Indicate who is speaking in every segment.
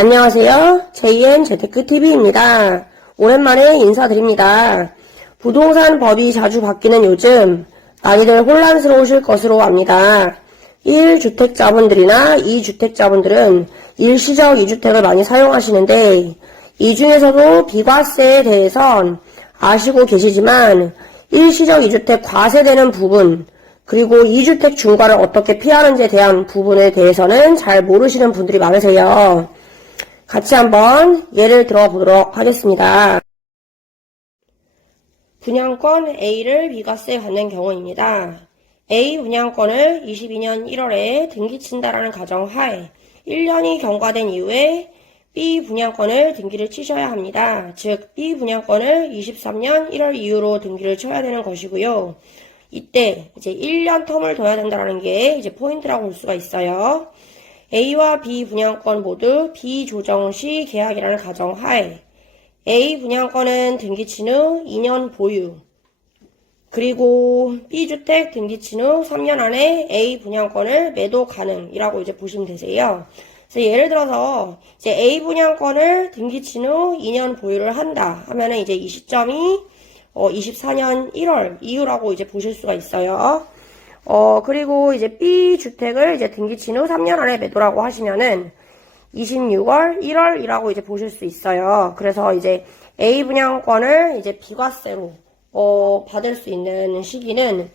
Speaker 1: 안녕하세요. JN 재테크TV입니다. 오랜만에 인사드립니다. 부동산 법이 자주 바뀌는 요즘 많이들 혼란스러우실 것으로 압니다. 1주택자분들이나 2주택자분들은 일시적 2주택을 많이 사용하시는데 이 중에서도 비과세에 대해선 아시고 계시지만 일시적 2주택 과세되는 부분 그리고 2주택 중과를 어떻게 피하는지에 대한 부분에 대해서는 잘 모르시는 분들이 많으세요. 같이 한번 예를 들어 보도록 하겠습니다. 분양권 A를 비과세 받는 경우입니다. A 분양권을 22년 1월에 등기친다라는 가정 하에 1년이 경과된 이후에 B 분양권을 등기를 치셔야 합니다. 즉 B 분양권을 23년 1월 이후로 등기를 쳐야 되는 것이고요. 이때 이제 1년 텀을 둬야 된다는 게 이제 포인트라고 볼 수가 있어요. A와 B 분양권 모두 비조정 시 계약이라는 가정 하에 A 분양권은 등기친 후 2년 보유 그리고 B주택 등기친 후 3년 안에 A 분양권을 매도 가능이라고 이제 보시면 되세요. 그래서 예를 들어서 이제 A 분양권을 등기친 후 2년 보유를 한다 하면은 이제 이 시점이 어 24년 1월 이후라고 이제 보실 수가 있어요. 어 그리고 이제 B 주택을 이제 등기친 후 3년 안에 매도라고 하시면은 26월 1월이라고 이제 보실 수 있어요. 그래서 이제 A 분양권을 이제 비과세로 어, 받을 수 있는 시기는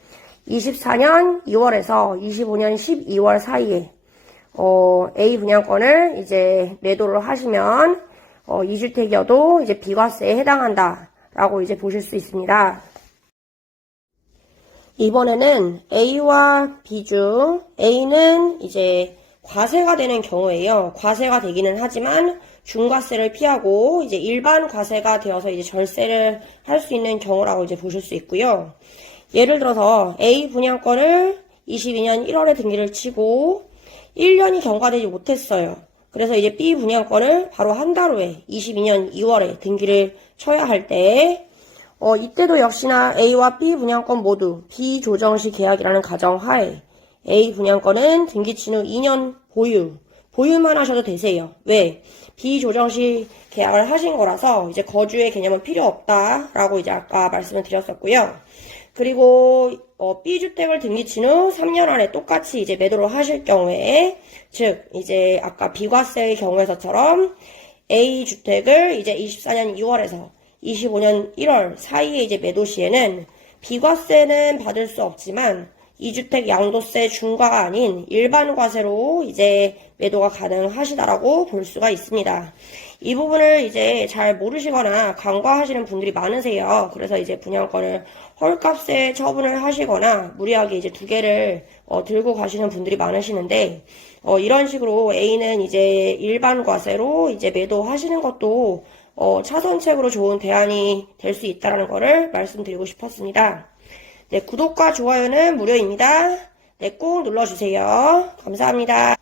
Speaker 1: 24년 2월에서 25년 12월 사이에 어, A 분양권을 이제 매도를 하시면 어, 2주택이어도 이제 비과세에 해당한다라고 이제 보실 수 있습니다. 이번에는 A와 B 중 A는 이제 과세가 되는 경우에요. 과세가 되기는 하지만 중과세를 피하고 이제 일반 과세가 되어서 이제 절세를 할 수 있는 경우라고 이제 보실 수 있고요. 예를 들어서 A 분양권을 22년 1월에 등기를 치고 1년이 경과되지 못했어요. 그래서 이제 B 분양권을 바로 한 달 후에 22년 2월에 등기를 쳐야 할 때, 어, 이때도 역시나 A와 B 분양권 모두 비조정시 계약이라는 가정 하에 A 분양권은 등기친 후 2년 보유, 보유만 하셔도 되세요. 왜? 비조정시 계약을 하신 거라서 이제 거주의 개념은 필요 없다라고 이제 아까 말씀을 드렸었고요. 그리고 어, B주택을 등기친 후 3년 안에 똑같이 이제 매도를 하실 경우에 즉 이제 아까 비과세의 경우에서처럼 A주택을 이제 24년 2월에서 25년 1월 사이에 이제 매도 시에는 비과세는 받을 수 없지만 2주택 양도세 중과가 아닌 일반 과세로 이제 매도가 가능하시다라고 볼 수가 있습니다. 이 부분을 이제 잘 모르시거나 간과하시는 분들이 많으세요. 그래서 이제 분양권을 헐값에 처분을 하시거나 무리하게 이제 두 개를 어, 들고 가시는 분들이 많으시는데 어, 이런 식으로 A는 이제 일반 과세로 이제 매도하시는 것도 어, 차선책으로 좋은 대안이 될 수 있다는 것을 말씀드리고 싶었습니다. 네, 구독과 좋아요는 무료입니다. 네, 꼭 눌러주세요. 감사합니다.